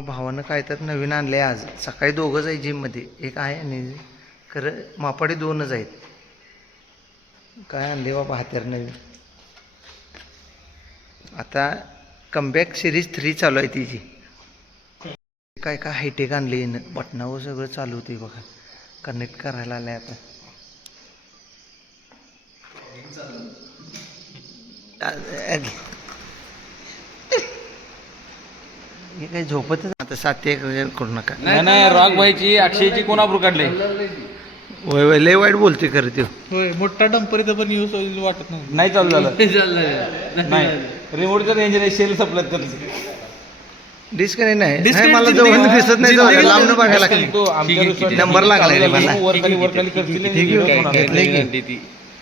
भावानं काय तर नवीन आणले आज सकाळी दोघंच आहे जिममध्ये एक आहे आणि खरं मापाडी दोनच आहेत. काय आणले बाबा हात्यार नवीन. आता कमबॅक सिरीज 3 चालू आहे तिची. काय काय हायटेक आणली येणं बटनावर सगळं चालू होते बघा. कनेक्ट करायला आलंय आता. हे काही झोपतच आता 7-1 करू नका. नाही रॉक भाईची अक्षयची कोणाबरोबर काढले. वय वय लय वाईट बोलते खरं ते. होय मोठा डंपर इथं पण यूज होईल वाटत नाही. नाही चालू झालं नाही रिमोटचं रेंज नाही शेल सप्लाय करतो. डिस्कनेक्ट नाही मला जवळ दिसत नाही लांब बघायला लागतं. तो आमच्या नंबर लागलाय मला. वर खाली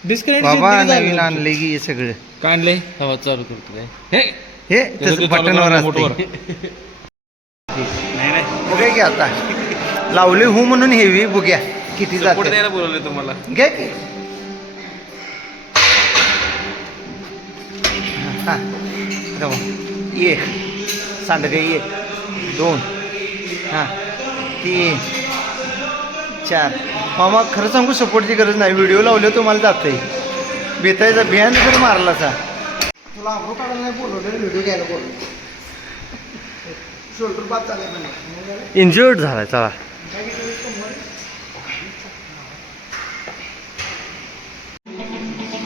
डिस्कनेक्ट बाबा नवीन आणले की हे सगळं काय आणले हवा चालू करतो काय हे तसं बटनवर असते. बघा की आता लावले हो म्हणून हेवी बघ्या किती जाते. द्यायला बोलवले तुम्हाला घ्या की हा एक सांडगे 1 2 हां 3 4. मामा खरं सांगू सपोर्टची गरज नाही. व्हिडिओ लावले तुम्हाला जाते बेतायचा बियाण जर मारला सा तुला आब्रो काढायला नाही बोलवलं व्हिडिओ घ्यायला बोल. शोल्डर बाद चालेल इंजर्ड झालाय. चला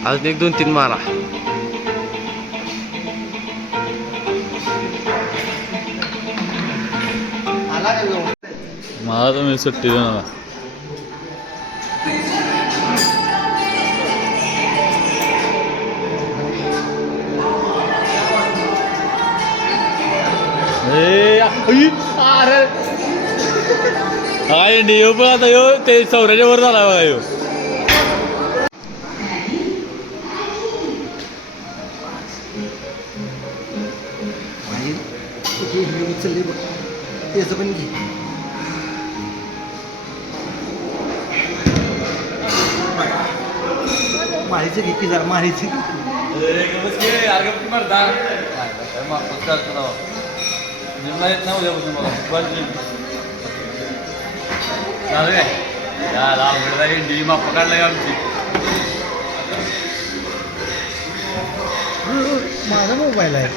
अजून 1-2-3 मारा. आला का मला तर मी सुट्टी देणार. काय येऊ पण आता येऊ ते सौराच्या वर झाला बघा येऊ. उचलली बघ त्याचं पण घे. माळीचं घे की जरा माळीचं पकडला आमची माझा मोबाईल आहे.